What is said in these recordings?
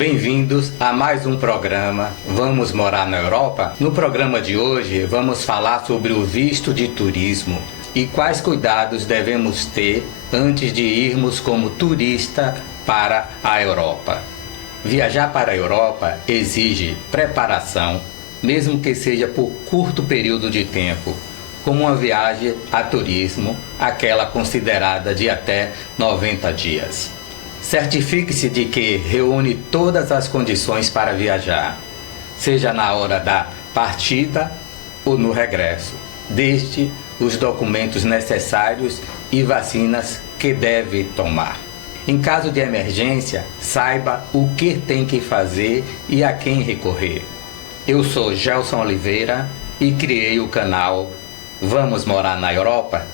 Bem-vindos a mais um programa Vamos Morar na Europa? No programa de hoje vamos falar sobre o visto de turismo e quais cuidados devemos ter antes de irmos como turista para a Europa. Viajar para a Europa exige preparação, mesmo que seja por curto período de tempo, como uma viagem a turismo, aquela considerada de até 90 dias. Certifique-se de que reúne todas as condições para viajar, seja na hora da partida ou no regresso, desde os documentos necessários e vacinas que deve tomar. Em caso de emergência, saiba o que tem que fazer e a quem recorrer. Eu sou Gelson Oliveira e criei o canal Vamos Morar na Europa?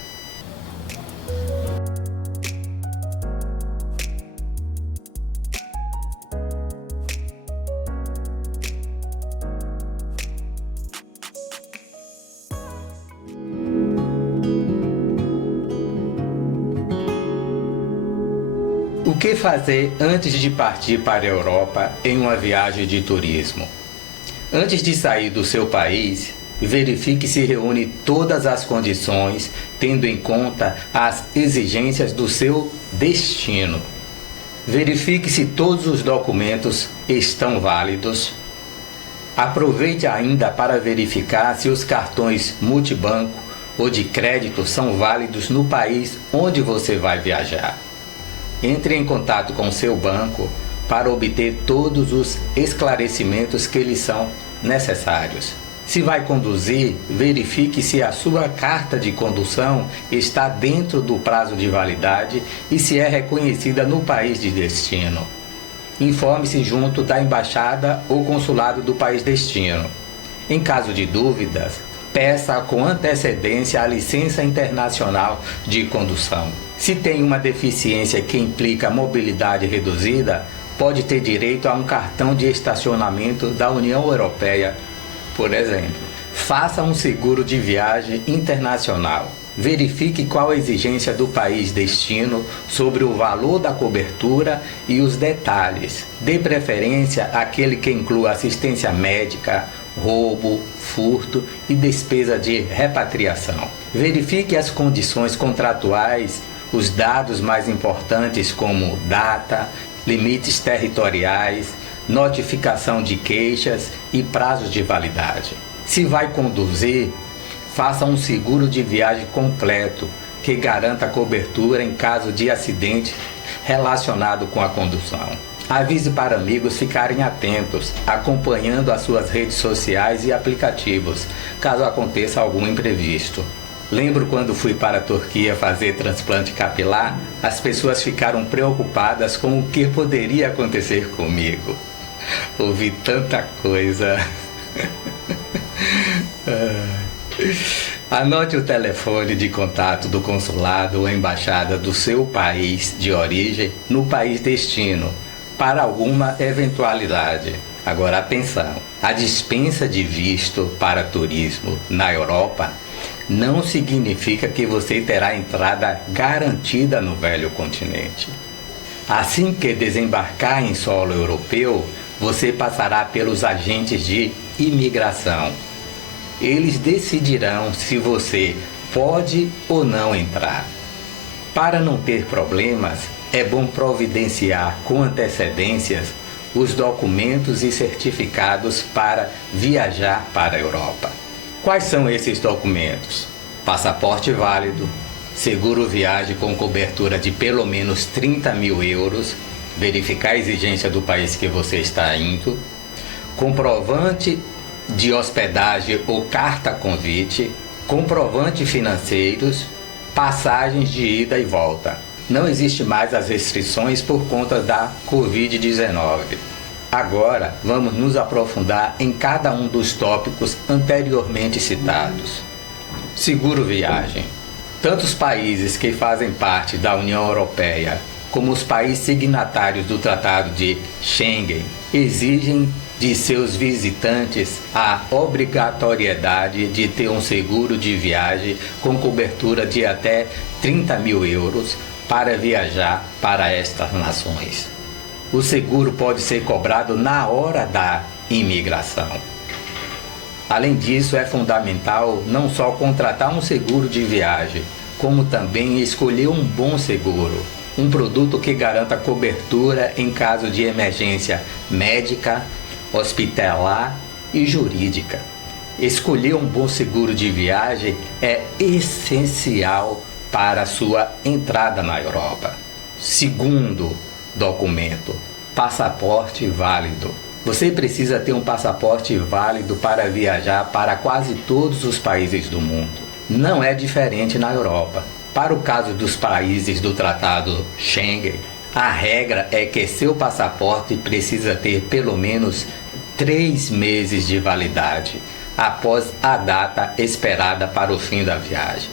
O que fazer antes de partir para a Europa em uma viagem de turismo? Antes de sair do seu país, verifique se reúne todas as condições, tendo em conta as exigências do seu destino. Verifique se todos os documentos estão válidos. Aproveite ainda para verificar se os cartões multibanco ou de crédito são válidos no país onde você vai viajar. Entre em contato com seu banco para obter todos os esclarecimentos que lhe são necessários. Se vai conduzir, verifique se a sua carta de condução está dentro do prazo de validade e se é reconhecida no país de destino. Informe-se junto da embaixada ou consulado do país destino. Em caso de dúvidas, peça com antecedência a licença internacional de condução. Se tem uma deficiência que implica mobilidade reduzida, pode ter direito a um cartão de estacionamento da União Europeia, por exemplo. Faça um seguro de viagem internacional. Verifique qual a exigência do país destino sobre o valor da cobertura e os detalhes. Dê preferência àquele que inclua assistência médica, roubo, furto e despesa de repatriação. Verifique as condições contratuais, os dados mais importantes como data, limites territoriais, notificação de queixas e prazos de validade. Se vai conduzir, faça um seguro de viagem completo que garanta cobertura em caso de acidente relacionado com a condução. Avise para amigos ficarem atentos, acompanhando as suas redes sociais e aplicativos, caso aconteça algum imprevisto. Lembro quando fui para a Turquia fazer transplante capilar, as pessoas ficaram preocupadas com o que poderia acontecer comigo. Ouvi tanta coisa. Anote o telefone de contato do consulado ou embaixada do seu país de origem no país destino, para alguma eventualidade. Agora atenção, a dispensa de visto para turismo na Europa não significa que você terá entrada garantida no velho continente. Assim que desembarcar em solo europeu, você passará pelos agentes de imigração. Eles decidirão se você pode ou não entrar. Para não ter problemas, é bom providenciar com antecedências os documentos e certificados para viajar para a Europa. Quais são esses documentos? Passaporte válido, seguro viagem com cobertura de pelo menos 30 mil euros, verificar a exigência do país que você está indo, comprovante de hospedagem ou carta convite, comprovante financeiros, passagens de ida e volta. Não existe mais as restrições por conta da Covid-19. Agora, vamos nos aprofundar em cada um dos tópicos anteriormente citados. Seguro viagem. Tanto os países que fazem parte da União Europeia como os países signatários do Tratado de Schengen exigem de seus visitantes a obrigatoriedade de ter um seguro de viagem com cobertura de até 30 mil euros para viajar para estas nações. O seguro pode ser cobrado na hora da imigração. Além disso, é fundamental não só contratar um seguro de viagem, como também escolher um bom seguro, um produto que garanta cobertura em caso de emergência médica, hospitalar e jurídica. Escolher um bom seguro de viagem é essencial para a sua entrada na Europa. Segundo documento, passaporte válido. Você precisa ter um passaporte válido para viajar para quase todos os países do mundo. Não é diferente na Europa. Para o caso dos países do Tratado Schengen, a regra é que seu passaporte precisa ter pelo menos 3 meses de validade após a data esperada para o fim da viagem.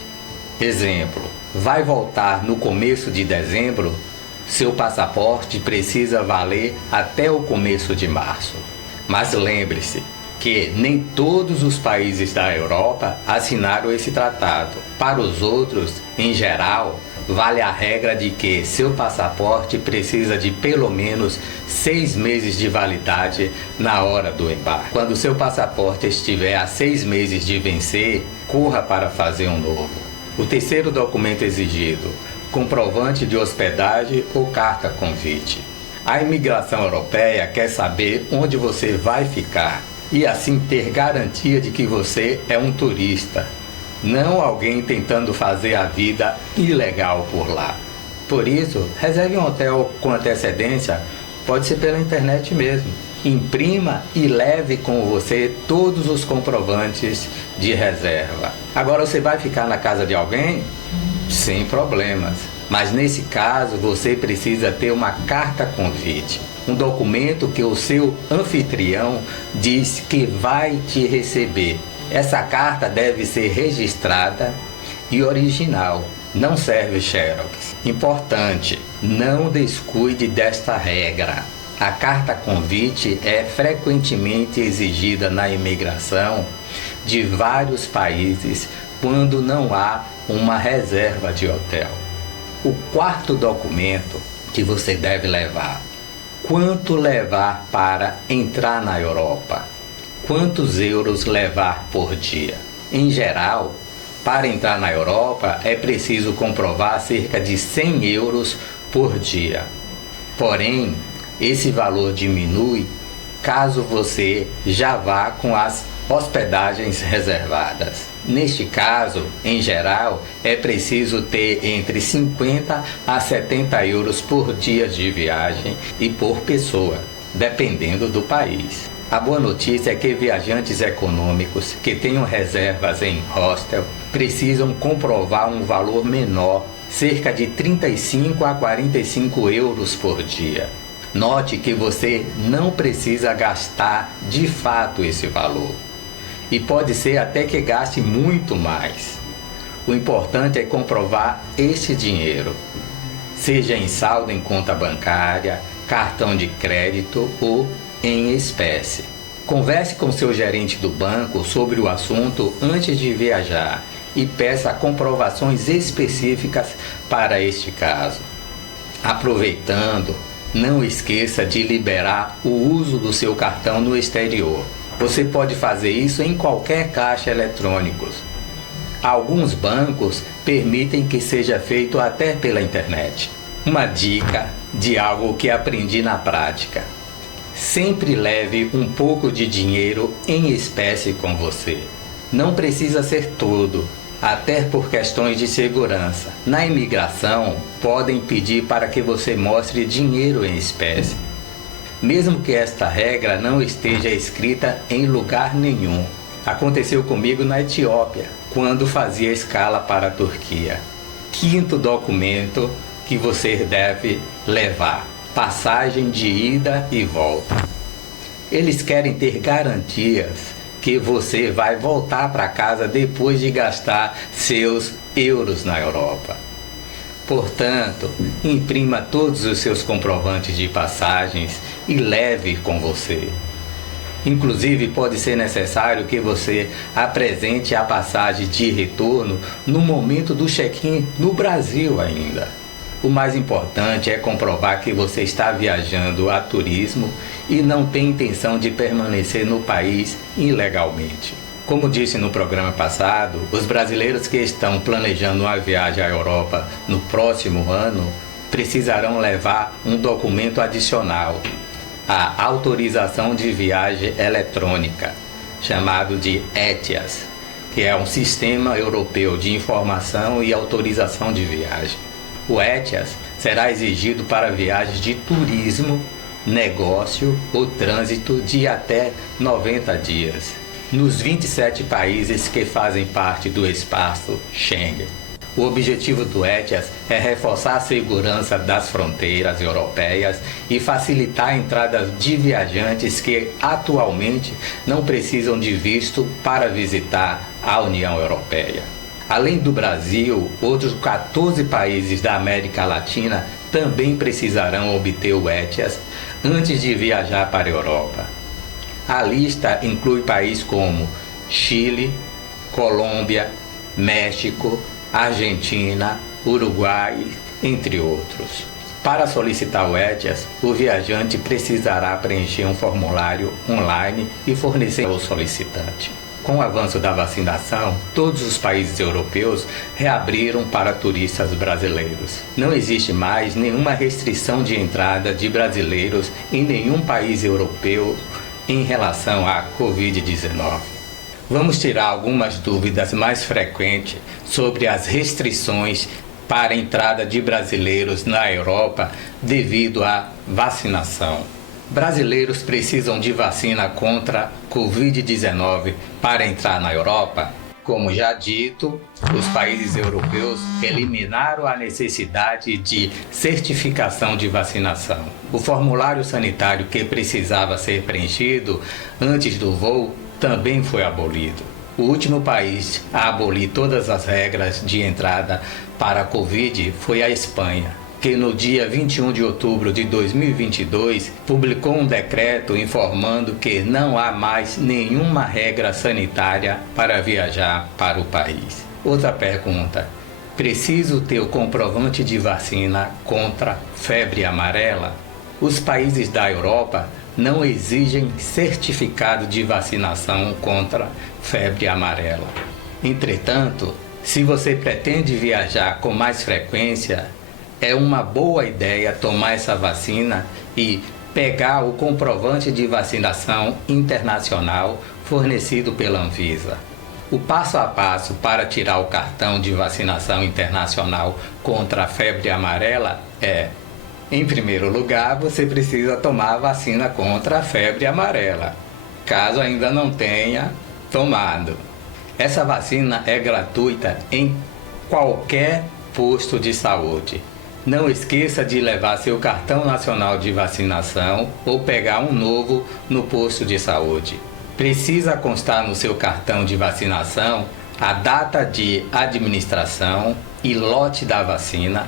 Exemplo, vai voltar no começo de dezembro? Seu passaporte precisa valer até o começo de março. Mas lembre-se que nem todos os países da Europa assinaram esse tratado. Para os outros, em geral, vale a regra de que seu passaporte precisa de pelo menos 6 meses de validade na hora do embarque. Quando seu passaporte estiver a 6 meses de vencer, corra para fazer um novo. O terceiro documento exigido: comprovante de hospedagem ou carta convite. A imigração europeia quer saber onde você vai ficar e assim ter garantia de que você é um turista, não alguém tentando fazer a vida ilegal por lá. Por isso, reserve um hotel com antecedência, pode ser pela internet mesmo. Imprima e leve com você todos os comprovantes de reserva. Agora, você vai ficar na casa de alguém? Sem problemas. Mas nesse caso, você precisa ter uma carta convite, um documento que o seu anfitrião diz que vai te receber. Essa carta deve ser registrada e original, não serve xerox. Importante, não descuide desta regra. A carta convite é frequentemente exigida na imigração de vários países quando não há uma reserva de hotel. O quarto documento que você deve levar: quanto levar para entrar na Europa? Quantos euros levar por dia? Em geral, para entrar na Europa é preciso comprovar cerca de 100 euros por dia. Porém, esse valor diminui caso você já vá com as hospedagens reservadas. Neste caso, em geral, é preciso ter entre 50 a 70 euros por dia de viagem e por pessoa, dependendo do país. A boa notícia é que viajantes econômicos que tenham reservas em hostel precisam comprovar um valor menor, cerca de 35 a 45 euros por dia. Note que você não precisa gastar de fato esse valor. E pode ser até que gaste muito mais. O importante é comprovar esse dinheiro, seja em saldo em conta bancária, cartão de crédito ou em espécie. Converse com seu gerente do banco sobre o assunto antes de viajar e peça comprovações específicas para este caso. Aproveitando, não esqueça de liberar o uso do seu cartão no exterior. Você pode fazer isso em qualquer caixa eletrônico. Alguns bancos permitem que seja feito até pela internet. Uma dica de algo que aprendi na prática: sempre leve um pouco de dinheiro em espécie com você. Não precisa ser todo, até por questões de segurança. Na imigração, podem pedir para que você mostre dinheiro em espécie, mesmo que esta regra não esteja escrita em lugar nenhum. Aconteceu comigo na Etiópia, quando fazia escala para a Turquia. Quinto documento que você deve levar: passagem de ida e volta. Eles querem ter garantias que você vai voltar para casa depois de gastar seus euros na Europa. Portanto, imprima todos os seus comprovantes de passagens e leve com você. Inclusive, pode ser necessário que você apresente a passagem de retorno no momento do check-in no Brasil ainda. O mais importante é comprovar que você está viajando a turismo e não tem intenção de permanecer no país ilegalmente. Como disse no programa passado, os brasileiros que estão planejando uma viagem à Europa no próximo ano precisarão levar um documento adicional, a autorização de viagem eletrônica, chamado de ETIAS, que é um sistema europeu de informação e autorização de viagem. O ETIAS será exigido para viagens de turismo, negócio ou trânsito de até 90 dias, nos 27 países que fazem parte do espaço Schengen. O objetivo do ETIAS é reforçar a segurança das fronteiras europeias e facilitar a entrada de viajantes que atualmente não precisam de visto para visitar a União Europeia. Além do Brasil, outros 14 países da América Latina também precisarão obter o ETIAS antes de viajar para a Europa. A lista inclui países como Chile, Colômbia, México, Argentina, Uruguai, entre outros. Para solicitar o ETIAS, o viajante precisará preencher um formulário online e fornecer ao solicitante. Com o avanço da vacinação, todos os países europeus reabriram para turistas brasileiros. Não existe mais nenhuma restrição de entrada de brasileiros em nenhum país europeu em relação à Covid-19. Vamos tirar algumas dúvidas mais frequentes sobre as restrições para a entrada de brasileiros na Europa devido à vacinação. Brasileiros precisam de vacina contra Covid-19 para entrar na Europa? Como já dito, os países europeus eliminaram a necessidade de certificação de vacinação. O formulário sanitário que precisava ser preenchido antes do voo também foi abolido. O último país a abolir todas as regras de entrada para a Covid foi a Espanha, que no dia 21 de outubro de 2022 publicou um decreto informando que não há mais nenhuma regra sanitária para viajar para o país. Outra pergunta: preciso ter o comprovante de vacina contra febre amarela? Os países da Europa não exigem certificado de vacinação contra febre amarela. Entretanto, se você pretende viajar com mais frequência, é uma boa ideia tomar essa vacina e pegar o comprovante de vacinação internacional fornecido pela Anvisa. O passo a passo para tirar o cartão de vacinação internacional contra a febre amarela é: em primeiro lugar, você precisa tomar a vacina contra a febre amarela, caso ainda não tenha tomado. Essa vacina é gratuita em qualquer posto de saúde. Não esqueça de levar seu cartão nacional de vacinação ou pegar um novo no posto de saúde. Precisa constar no seu cartão de vacinação a data de administração e lote da vacina,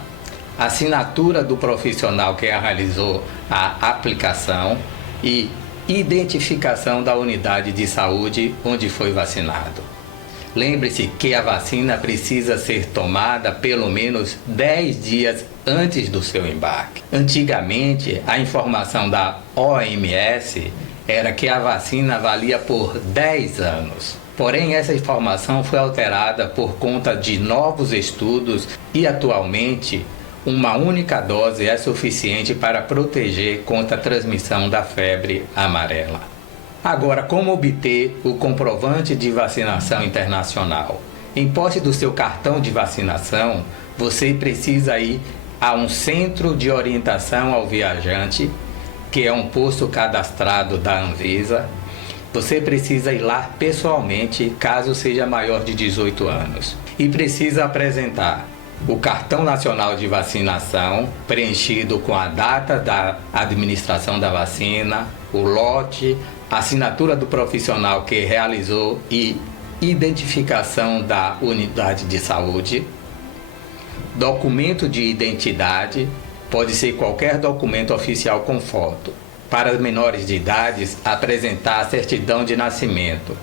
assinatura do profissional que realizou a aplicação e identificação da unidade de saúde onde foi vacinado. Lembre-se que a vacina precisa ser tomada pelo menos 10 dias antes do seu embarque. Antigamente, a informação da OMS era que a vacina valia por 10 anos. Porém, essa informação foi alterada por conta de novos estudos e, atualmente, uma única dose é suficiente para proteger contra a transmissão da febre amarela. Agora, como obter o comprovante de vacinação internacional? Em posse do seu cartão de vacinação, você precisa ir a um centro de orientação ao viajante, que é um posto cadastrado da Anvisa. Você precisa ir lá pessoalmente, caso seja maior de 18 anos. E precisa apresentar o cartão nacional de vacinação, preenchido com a data da administração da vacina, o lote, a assinatura do profissional que realizou e identificação da unidade de saúde, documento de identidade, pode ser qualquer documento oficial com foto. Para menores de idade, apresentar a certidão de nascimento.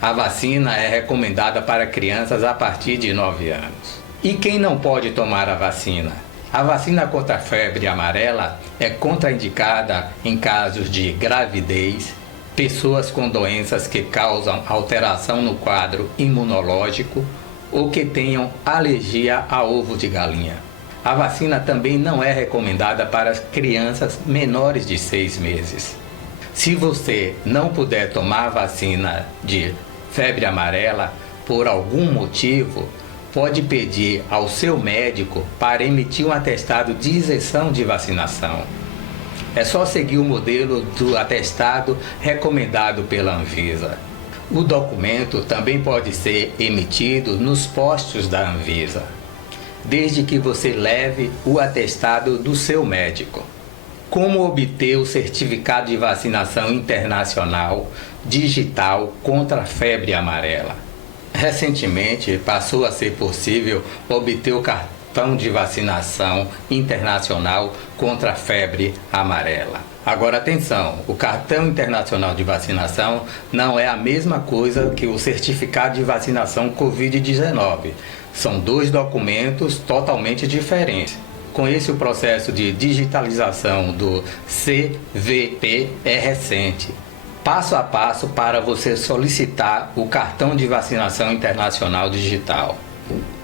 A vacina é recomendada para crianças a partir de 9 anos. E quem não pode tomar a vacina? A vacina contra a febre amarela é contraindicada em casos de gravidez, pessoas com doenças que causam alteração no quadro imunológico ou que tenham alergia a ovo de galinha. A vacina também não é recomendada para crianças menores de 6 meses. Se você não puder tomar a vacina de febre amarela por algum motivo, pode pedir ao seu médico para emitir um atestado de isenção de vacinação. É só seguir o modelo do atestado recomendado pela Anvisa. O documento também pode ser emitido nos postos da Anvisa, desde que você leve o atestado do seu médico. Como obter o certificado de vacinação internacional digital contra a febre amarela? Recentemente, passou a ser possível obter o cartão de vacinação internacional contra a febre amarela. Agora atenção, o cartão internacional de vacinação não é a mesma coisa que o certificado de vacinação Covid-19. São 2 documentos totalmente diferentes. Conheça o processo de digitalização do CVP é recente. Passo a passo para você solicitar o cartão de vacinação internacional digital.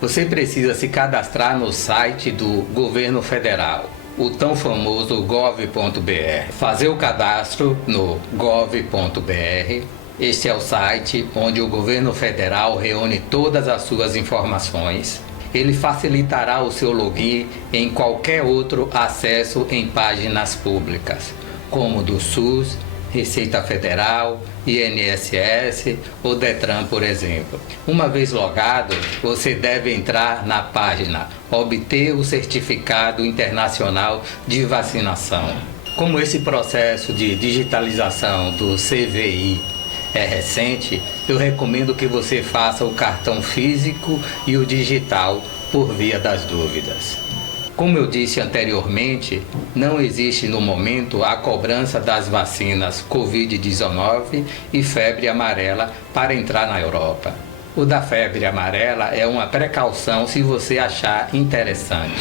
Você precisa se cadastrar no site do governo federal, o tão famoso gov.br. Fazer o cadastro no gov.br. Este é o site onde o governo federal reúne todas as suas informações. Ele facilitará o seu login em qualquer outro acesso em páginas públicas, como do SUS, Receita Federal, INSS ou Detran, por exemplo. Uma vez logado, você deve entrar na página Obter o Certificado Internacional de Vacinação. Como esse processo de digitalização do CVI é recente, eu recomendo que você faça o cartão físico e o digital por via das dúvidas. Como eu disse anteriormente, não existe no momento a cobrança das vacinas Covid-19 e febre amarela para entrar na Europa. O da febre amarela é uma precaução se você achar interessante.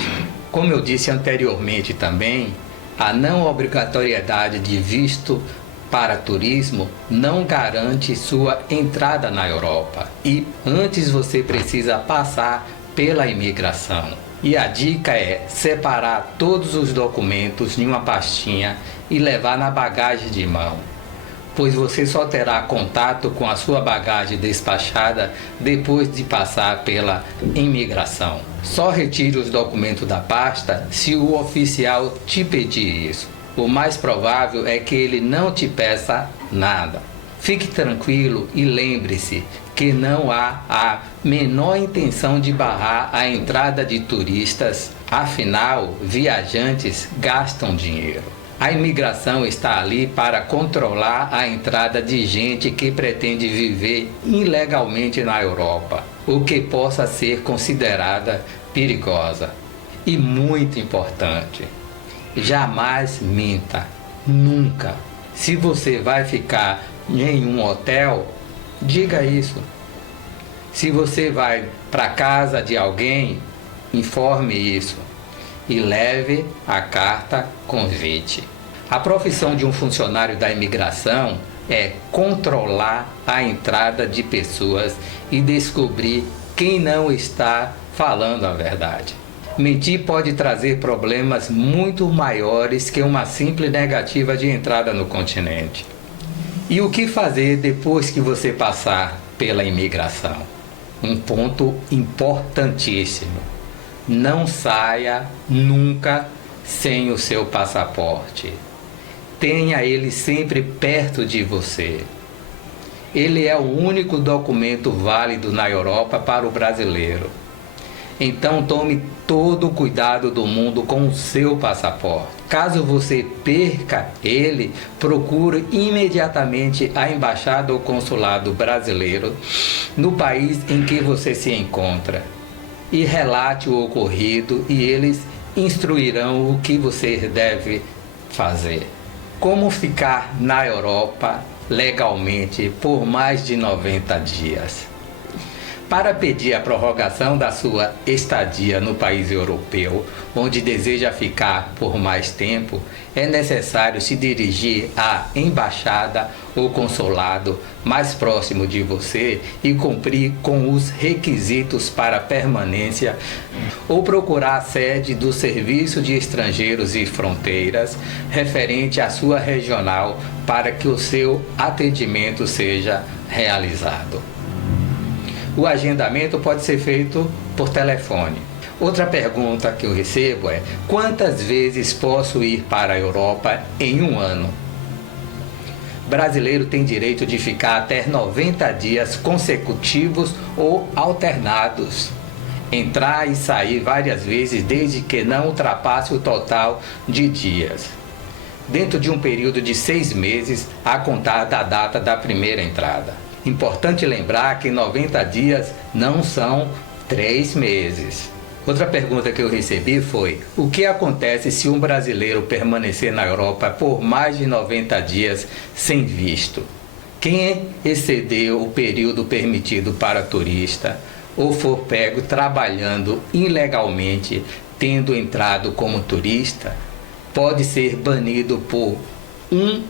Como eu disse anteriormente também, a não obrigatoriedade de visto para turismo não garante sua entrada na Europa e antes você precisa passar pela imigração. E a dica é separar todos os documentos em uma pastinha e levar na bagagem de mão, pois você só terá contato com a sua bagagem despachada depois de passar pela imigração. Só retire os documentos da pasta se o oficial te pedir isso. O mais provável é que ele não te peça nada. Fique tranquilo e lembre-se que não há a menor intenção de barrar a entrada de turistas, afinal, viajantes gastam dinheiro. A imigração está ali para controlar a entrada de gente que pretende viver ilegalmente na Europa, o que possa ser considerada perigosa. E muito importante, jamais minta, nunca. Se você vai ficar em um hotel, diga isso. Se você vai para casa de alguém, informe isso e leve a carta convite. A profissão de um funcionário da imigração é controlar a entrada de pessoas e descobrir quem não está falando a verdade. Mentir pode trazer problemas muito maiores que uma simples negativa de entrada no continente. E o que fazer depois que você passar pela imigração? Um ponto importantíssimo: não saia nunca sem o seu passaporte. Tenha ele sempre perto de você. Ele é o único documento válido na Europa para o brasileiro. Então tome todo o cuidado do mundo com o seu passaporte. Caso você perca ele, procure imediatamente a embaixada ou consulado brasileiro no país em que você se encontra e relate o ocorrido e eles instruirão o que você deve fazer. Como ficar na Europa legalmente por mais de 90 dias? Para pedir a prorrogação da sua estadia no país europeu, onde deseja ficar por mais tempo, é necessário se dirigir à embaixada ou consulado mais próximo de você e cumprir com os requisitos para permanência, ou procurar a sede do Serviço de Estrangeiros e Fronteiras referente à sua regional para que o seu atendimento seja realizado. O agendamento pode ser feito por telefone. Outra pergunta que eu recebo é: quantas vezes posso ir para a Europa em um ano? Brasileiro tem direito de ficar até 90 dias consecutivos ou alternados. Entrar e sair várias vezes desde que não ultrapasse o total de dias, dentro de um período de 6 meses a contar da data da primeira entrada. Importante lembrar que 90 dias não são 3 meses. Outra pergunta que eu recebi foi: o que acontece se um brasileiro permanecer na Europa por mais de 90 dias sem visto? Quem excedeu o período permitido para turista ou for pego trabalhando ilegalmente, tendo entrado como turista, pode ser banido por 1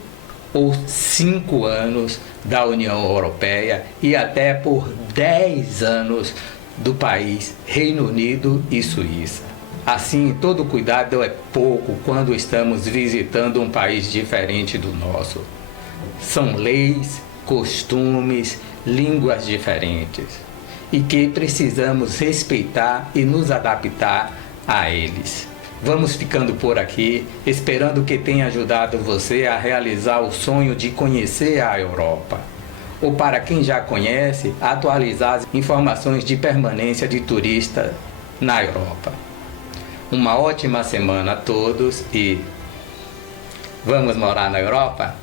ou 5 anos da União Europeia e até por 10 anos do país Reino Unido e Suíça. Assim, todo cuidado é pouco quando estamos visitando um país diferente do nosso. São leis, costumes, línguas diferentes e que precisamos respeitar e nos adaptar a eles. Vamos ficando por aqui, esperando que tenha ajudado você a realizar o sonho de conhecer a Europa. Ou para quem já conhece, atualizar as informações de permanência de turista na Europa. Uma ótima semana a todos e vamos morar na Europa?